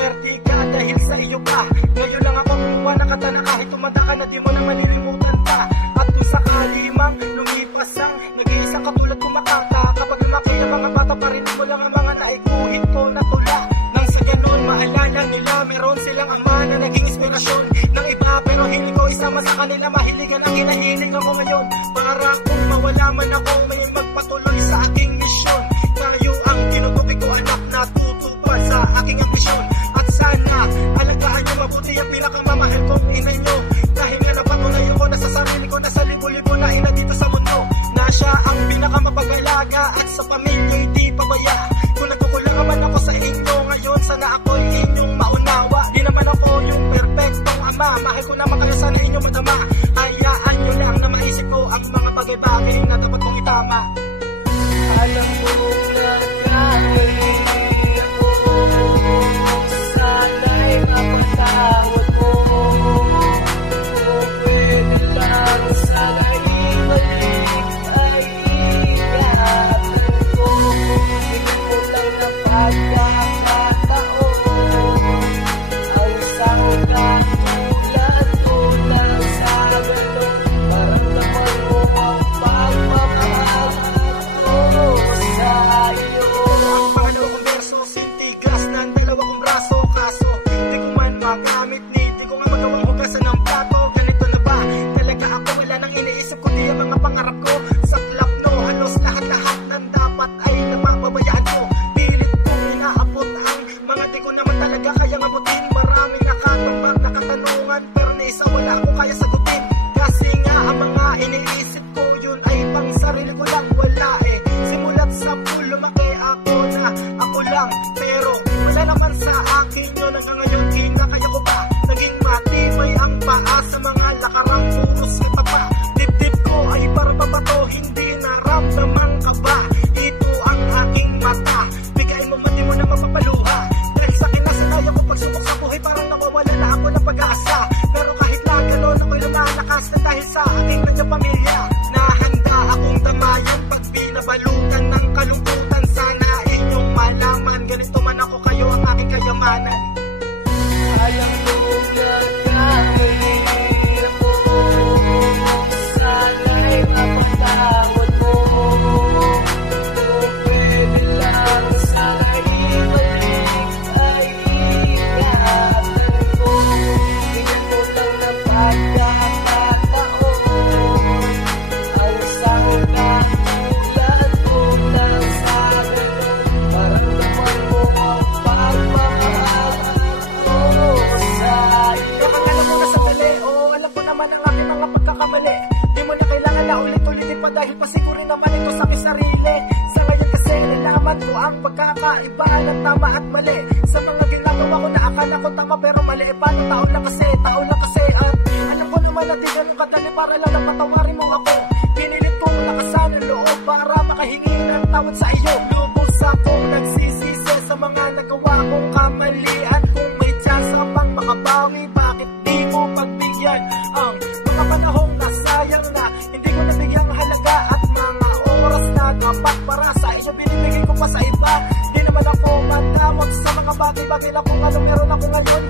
swerte ka dahil sa iyo pa. Ngayon lang ako kumuha ng katana, kahit tumanda ka na di mo na malilimutan ka. At kung sakali mang lumipas ang nag-iisang katulad kong makata, kapag lumaki ang mga bata pa rin mo lang ang mga naikuhit ko na tula. Nang sa ganon maalala nila meron silang ama na naging inspirasyon ng iba, pero hindi ko isama sa kanila. Mahiligan ang hinahiling ako ngayon para kung mawala man ako may magpatuloy sa aking misyon. Tayo ang tinutukoy ko anak na tutupad sa aking ambisyon. At sana alagaan niyo mabuti ang pinakamamahal kong ina niyo, dahil nga napatunay ako na sa sarili ko na sa libo-libo na ina dito sa mundo, na siya ang pinakamapag-alaga at sa pamilya'y di pabaya. Kung nagkukulang naman ako sa inyo ngayon, sana ako'y inyong maunawa. Di naman ako yung perfectong ama, mahal ko naman kayo, sana inyong madama. Hayaan nyo lang na maisip ko ang mga bagay-bagay na dapat kong itama. Alam mo na kahit ako sana'y napatawad mo, kung pwede lang sana'y ibalik ay iyatin ko. Bigyan mo lang na pagkakataon ang isang katulad ko lang sa ganon. Maramdaman mo ang pagmamahal sa iyo. Ang pangalawa kong verso, sintigas ng dalawa kong braso. Kaso, di ko man magamit ni, di ko nga magawang hugasan ng plato. Ganito na ba? Talaga ako wala nang iniisip ko, di ang mga pangarap ko. Sa club no, halos lahat-lahat ng dapat ay napapabayaan ko. Pilit kong inaabot ang mga di ko naman talaga kayang abutin. Maraming nakatambak na katanungan, pero ni isa wala ako kaya sagutin. Kasi nga ang mga iniisip ko yun ay pang sarili ko lang, wala eh. Simulat sa pool, lumaki ako na ako lang, pero wala naman sa akin yun. Hanggang ngayon kinakaya ko pa, naging matibay ang paa sa mga lakarang puros kita pa. Dip-dip ko ay para papato, hindi naramdaman ka ba? Ito ang aking mata, bigayin mo man di mo na mapapaluha. Dahil sa kinasinaya ko pagsubok sa buhay, parang nawawala na ako ng pag-asa. Pero kahit lang gano'n ako'y lumalakas na dahil sa aking nandiyan pamilya, na handa akong damayan pag binabalutan ng kalungkutan. Sana inyong malaman, ganito man ako, kayo ang aking kayamanan. Alam mo na kahit ako sana'y napatawad mo, kung pwede lang sana'y ibalik ay iyatin ko. Bigyan mo lang na pagkakataon ang isang katulad ko lang sa ganon. Maramdaman mo ang pagmamahal sa iyo. Alam mo na sandali, alam ko naman ang aking mga pagkakamali. Di mo na kailangan na ulit-ulitin pa, dahil pasigurin naman ito sa aking sarili. Sa ngayon kasi nalaman ko ang pagkakaiba ng tama at mali. Sa mga ginagawa ko na akala ko tama pero mali. Paano tao lang kasi at alam ko naman na di ganun kadali para lang napatawarin mo ako. Pinilit kong lakasan ang loob para makahingi ng tawad sa iyo. Lubos akong nagsisisi sa mga nagawa kong kamalian. Kung may tsansa pang makabawi, bakit di mo pagbigyan ang mga panahong nasayang na hindi ko nabigyang halaga, at mga oras na dapat para sa iyo binibigay ko pa sa iba. Di naman ako madamot sa mga bagay-bagay na kung ano meron ako ngayon.